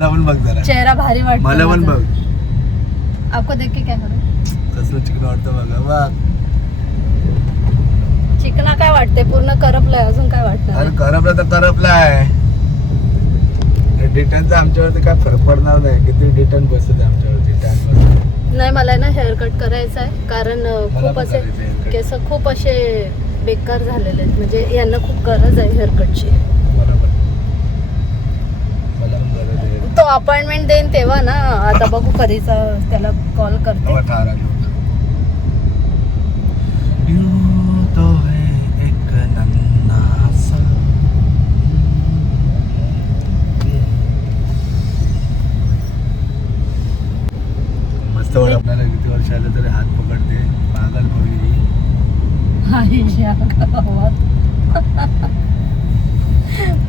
पण बघ जरा, चेहरा भारी वाटतो मला पण माझा. बघ आपको देख के क्या करूं? कसलं चिकन वाटतं बघा बघ. चिकना काय वाटते, पूर्ण करपलंय. अजून काय वाटणार अरे आहे? करपला तर करपलाय. डिटनचा आमच्यावरती काय फरक पडणार नाही. किती डिटन बसत आमच्यावरती टॅन. नाही, मला ना हेअर कट करायचं आहे. कारण खूप पण असे करायचं haircut. केस खूप असे बेकार झालेले आहेत. म्हणजे यांना खूप गरज आहे हेअर कटची. बरोबर, मला पण गरज आहे. तो अपॉइंटमेंट देईन तेव्हा ना. आता बघू कधीचा, त्याला कॉल करते. तेव्हा ठार आलो. यूं तो है एक नन्हा सा. मस्त वाटत. आपल्याला किती वर्ष आलं तरी हात पकडते. पागल पोरी.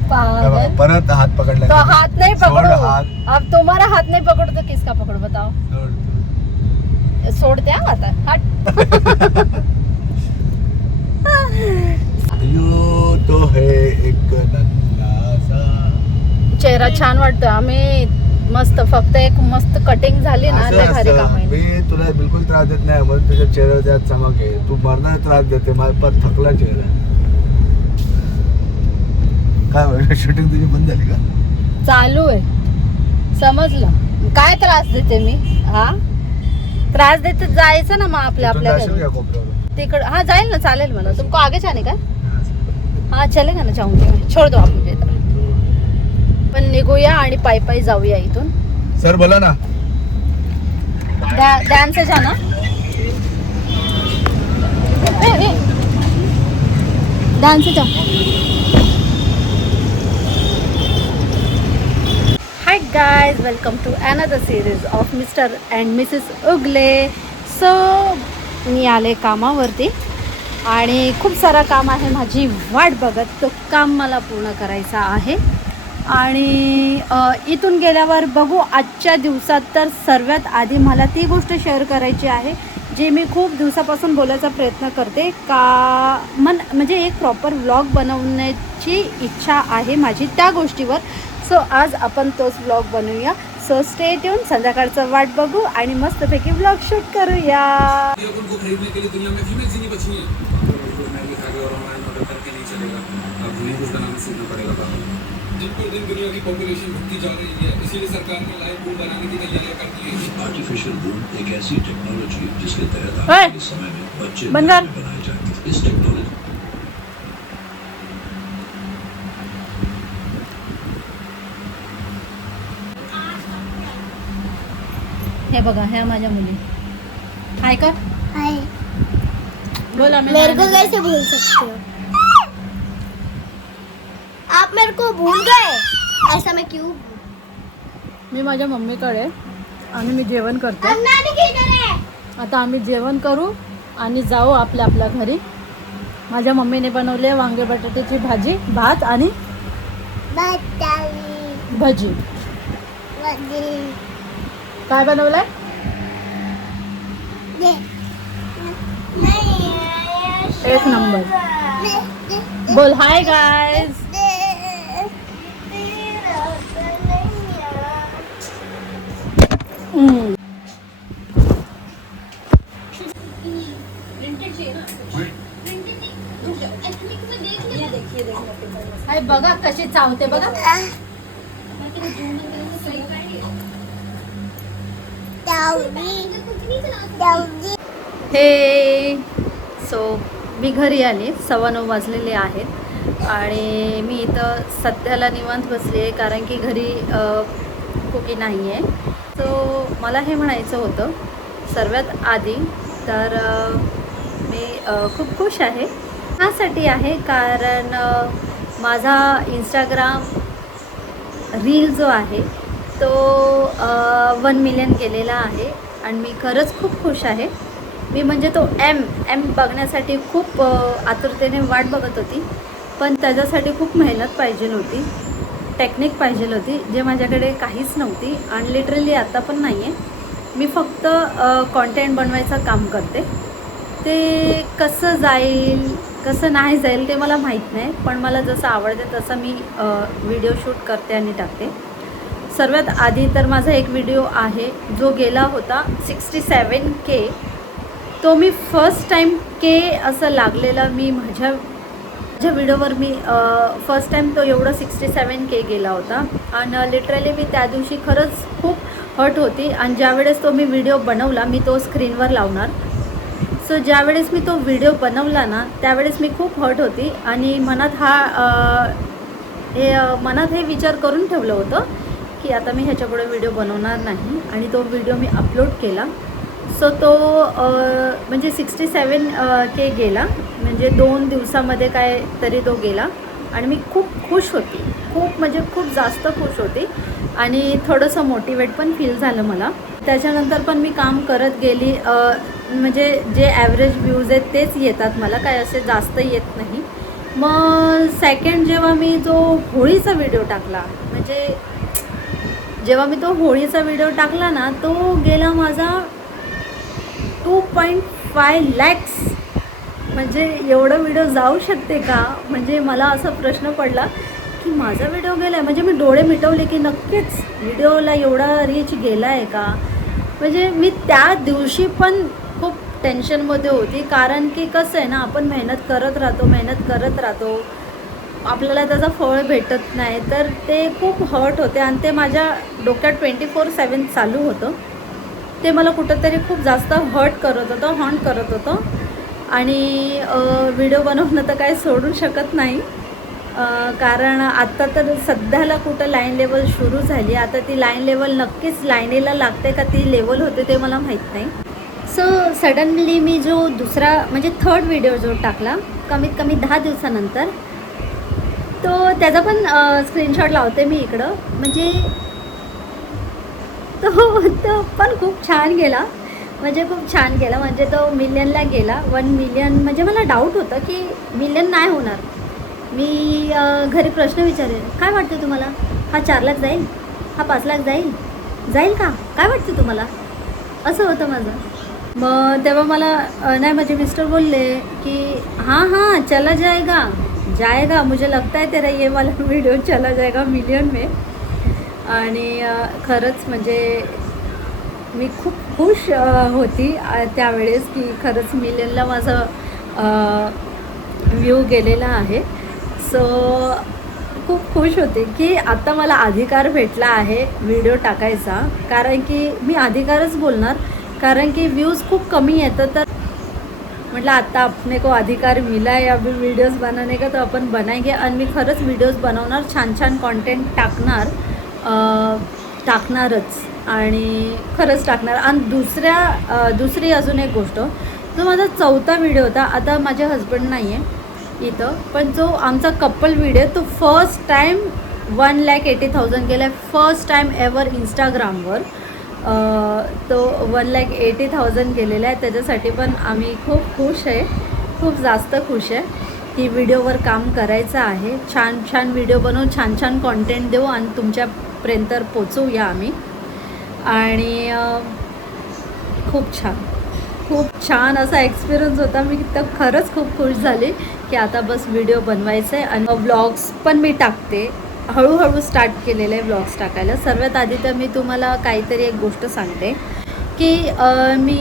पागल. परत हात पकडला. तो हाथ नहीं सोड पकड़ो. हात. अब तुम्हारा हाथ नहीं पकड़ो तो किसका पकड़ो बताओ. सोड. सोड द्या आता. हट. यूं तो है एक नन्हा सा. चेहरा छान वाटतो. आम्ही मस्त, फक्त एक मस्त कटिंग झाली ना, लय भारी काम आहे. मी तुला बिलकुल त्रास देत नाही म्हणून तुझ्या चेहऱ्यावर त्यात चमक आहे. तू मरणार त्रास देते. मला पर थकला चेहरा. काय शूटिंग तुझी बंद झाली का? चालू आहे. समजलं काय त्रास देते मी? हा, त्रास देते. जायचं ना मग आपल्या आपल्या घरी. तिकडं हा जाईल ना, चालेल मला. तुमको आगे जाने का? हाँ चलेगा ना, जाऊंगी मैं. छोड़ दो आप मुझे इधर. पण निघूया आणि पायी पायी जाऊया इथून. सर बोला ना. ध्यान से जाना. ध्यान से जाओ. Hi guys, welcome to another series of Mr and Mrs Ugale. So मी आले कामावरती आणि खूप सारा काम आहे. माझी वाट बघत तो काम मला पूर्ण करायचा आहे. आणि इथून गेल्यावर बघू. आजच्या दिवसात तर सर्वात आधी मला ती गोष्ट शेअर करायची आहे जे मी खूप दिवसापासून बोलायचा प्रयत्न करते का. म्हणजे एक प्रॉपर व्लॉग बनवण्याची इच्छा आहे माझी त्या गोष्टीवर. सो आज आपण तोच व्लॉग बनवूया. So stay tune. संध्याकाळचं वाट बघू आणि मस्तपैकी व्लॉग शूट करूया. दिन पर दिन दुनिया की पॉपुलेशन बढ़ती जा रही है, इसीलिए सरकार ने लाइफ बूम बनाने की तैयारियां कर दी है। आर्टिफिशियल बूम एक ऐसी टेक्नोलॉजी जिसके तहत है? आने के समय में बच्चे बंगाल। बनाए जाते हैं। इस टेक्नोलॉजी हे बघा, ह्या माझ्या मुली. हाय का? हाय. बोला. मेरे को कैसे भूल सकते हो? आप मेरे को भूल गए. ऐसा मैं क्यों? मी माझ्या मम्मीकडे आणि मी जेवण करते. नानी किधर है? आता आम्ही जेवण करू आणि जाऊ आपल्या आपल्या घरी. माझ्या मम्मीने बनवले वांगे बटाट्याची भाजी, भात आणि बताली. भजी. वदी. काय बनवलंय? ये. नहीं. एक नंबर. बोल हाय गाइस. हाय बघा कशी चावते बघा. हे सो मी घरी आले. 9:15 वाजलेले आहेत आणि मी इथं सध्याला निवांत बसली आहे कारण की घरी कुकी नाही आहे. सो मला हे म्हणायचं होतं सर्वात आधी तर मी खूप खुश आहे. ह्यासाठी आहे कारण माझा इंस्टाग्राम रील जो आहे तो 1 मिलियन गेलेला आहे आणि मी खरंच खूप खुश आहे. मी म्हणजे तो एम बघण्यासाठी खूप आतुरतेने वाट बघत होती. पण त्याच्यासाठी खूप मेहनत पाहिजे होती, टेक्निक पाहिजे होती जे माझ्याकडे काहीच नव्हती आणि लिटरली आता पण नाही आहे. मी फक्त कॉन्टेंट बनवायचं काम करते. ते कसं जाईल कसं नाही जाईल ते मला माहीत नाही, पण मला जसं आवडते तसं मी व्हिडिओ शूट करते आणि टाकते. सर्वात आधी तर माझा एक व्हिडिओ आहे जो गेला होता 67K. तो मी फर्स्ट टाईम के असं लागलेला मी माझ्या व्हिडिओवर मी फर्स्ट टाईम तो एवढं 67K गेला होता. आणि लिटरली मी त्या दिवशी खरंच खूप हर्ट होती. आणि ज्यावेळेस तो मी व्हिडिओ बनवला, मी तो स्क्रीनवर लावणार. सो ज्यावेळेस मी तो व्हिडिओ बनवला ना, त्यावेळेस मी खूप हर्ट होती आणि मनात हे विचार करून ठेवलं होतं की आता मी ह्याच्यापुढे व्हिडिओ बनवणार नाही. आणि तो व्हिडिओ मी अपलोड केला. सो तो म्हणजे 67K गेला, म्हणजे 2 दिवसामध्ये काय तरी तो गेला. आणि मी खूप खुश होती, खूप जास्त खुश होती. आणि थोडंसं मोटिवेट पण फील झालं मला. त्याच्यानंतर पण मी काम करत गेली. म्हणजे जे ॲव्हरेज व्ह्यूज आहेत तेच येतात मला, काय असे जास्त येत नाही. मग सेकंड जेव्हा मी जो होळीचा व्हिडिओ टाकला, म्हणजे जेव्हा मी तो होळीचा व्हिडिओ टाकला ना, तो गेला माझा 2.5 lakhs. म्हणजे एवढं व्हिडिओ जाऊ शकते का? म्हणजे मला असा प्रश्न पडला की माझा व्हिडिओ गेला आहे. म्हणजे मी डोळे मिटवले की नक्कीच व्हिडिओला एवढा रीच गेला आहे का? म्हणजे मी त्या दिवशी पण खूप टेन्शनमध्ये होती. कारण की कसं आहे ना, आपण मेहनत करत राहतो, आपल्याला त्याचं फळ भेटत नाही, तर ते खूप हर्ट होते. आणि ते माझ्या डोक्यात 24/7 चालू होतं. ते मला कुठंतरी खूप जास्त हॉन्ट करत होतं. आणि व्हिडिओ बनवणं तर काही सोडू शकत नाही. कारण आत्ता तर सध्याला कुठं लाईन लेवल सुरू झाली. आता ती लाईन लेवल नक्कीच लाईनीला लागते का ती लेवल होते ते मला माहीत नाही. सो सडनली मी जो दुसरा म्हणजे थर्ड व्हिडिओ जो टाकला कमीत कमी 10 दिवसानंतर, तो त्याचा पण स्क्रीनशॉट लावते मी इकडं. म्हणजे तो पण खूप छान गेला. म्हणजे तो मिलियनला गेला. 1 मिलियन. म्हणजे मला डाऊट होतं की मिलियन नाही होणार. मी घरी प्रश्न विचारेल, काय वाटतं तुम्हाला, हा 4 लाख जाईल, हा 5 लाख जाईल का, काय वाटतं तुम्हाला? असं होतं माझं. मग तेव्हा मला नाही, माझे मिस्टर बोलले की हाँ चला जाएगा मुझे लगता है तेरा ये वाला व्हिडिओ चला जाएगा मिलियन में. आणि खरंच म्हणजे मी खूप खुश होती त्यावेळेस की खरंच मिलियनला माझं व्ह्यू गेलेला आहे. सो खूप खुश होते की आता मला अधिकार भेटला आहे व्हिडिओ टाकायचा. कारण की मी अधिकारच बोलणार, कारण की व्ह्यूज खूप कमी येतं. तर म्हटलं आता अपने को अधिकार मिला है अभी वीडियोस बनाने का, तो अपन बनाएंगे. आणि मी खरंच व्हिडिओज बनवणार, छान कॉन्टेंट टाकणारच आणि खरंच टाकणार. आणि दुसरी अजून एक गोष्ट, जो माझा 4था व्हिडिओ होता, आता माझे हजबंड नाही आहे इथं, पण जो आमचा कपल व्हिडिओ, तो फर्स्ट टाईम 1,80,000 गेला आहे. फर्स्ट टाईम एवर इंस्टाग्रामवर तो 1,80,000 गेलेला आहे. त्याच्यासाठी पण आम्ही खूप जास्त खुश आहे की व्हिडिओवर काम करायचं आहे. छान व्हिडिओ बनवून छान कॉन्टेंट देऊ आणि तुमच्यापर्यंत पोचवूया आम्ही. आणि खूप छान असा एक्सपिरियन्स होता. मी तर खरंच खूप खुश झाले की आता बस व्हिडिओ बनवायचं आहे. आणि व्लॉग्स पण मी टाकते, हळूहळू स्टार्ट केलेलं आहे व्लॉग्स टाकायला. सर्वात आधी तर मी तुम्हाला काहीतरी एक गोष्ट सांगते की मी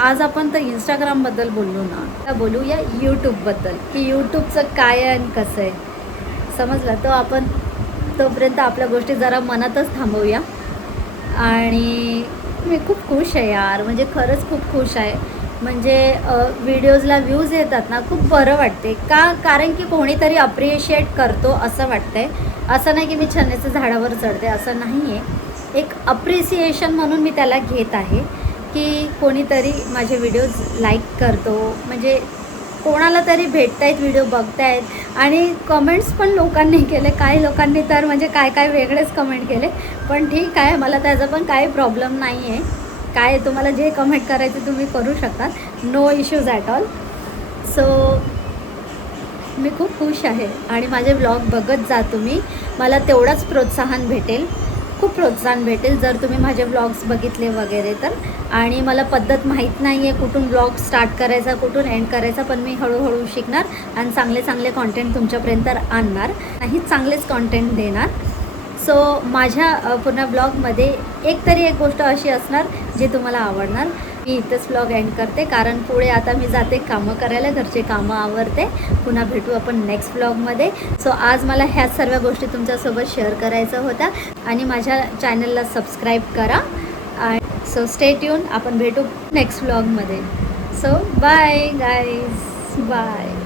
आज आपण तर इंस्टाग्रामबद्दल बोललो ना, तर बोलूया यूट्यूबबद्दल की यूट्यूबचं काय आहे आणि कसं आहे. समजलं? तो आपण तोपर्यंत आपल्या गोष्टी जरा मनातच थांबवूया. आणि मी खूप खुश आहे यार, म्हणजे खरंच खूप खुश आहे. म्हणजे व्हिडिओजला व्ह्यूज येतात ना, खूप बरं वाटते का? कारण की कोणीतरी अप्रिशिएट करतो असं वाटतंय. असं नाही की मी छन्याच्या झाडावर चढते, असं नाही आहे. एक अप्रिसिएशन म्हणून मी त्याला घेत आहे की कोणीतरी माझे व्हिडिओज लाईक करतो. म्हणजे कोणाला तरी भेटतायत, व्हिडिओ बघतायत. आणि कमेंट्स पण लोकांनी केले, काही लोकांनी तर म्हणजे काय वेगळेच कमेंट केले. पण ठीक आहे, मला त्याचा पण काही प्रॉब्लेम नाही आहे. काय तुम्हाला जे कमेंट करायचे तुम्ही करू शकता, no issues at all. So मी खूप खुश आहे. आणि माझे ब्लॉग बघत जा तुम्ही, मला तेवढाच प्रोत्साहन भेटेल, खूप प्रोत्साहन भेटेल जर तुम्ही माझे ब्लॉग्स बघितले वगैरे तर. आणि मला पद्धत माहीत नाही आहे कुठून ब्लॉग स्टार्ट करायचा, कुठून एंड करायचा, पण मी हळूहळू शिकणार आणि चांगले कॉन्टेंट तुमच्यापर्यंत आणणार, नाही चांगलेच कॉन्टेंट देणार. सो माझ्या पूर्ण ब्लॉगमध्ये एक गोष्ट अशी असणार जे तुम्हाला आवडणार. मी इथंच ब्लॉग एंड करते कारण पुढे आता मी जाते कामं करायला, घरचे कामं आवरते. पुन्हा भेटू आपण नेक्स्ट ब्लॉगमध्ये. सो आज मला ह्या सर्व गोष्टी तुमच्यासोबत शेअर करायच्या होत्या आणि माझ्या चॅनलला सबस्क्राईब करा. So stay tune. आपण भेटू नेक्स्ट ब्लॉगमध्ये. So bye guys, bye.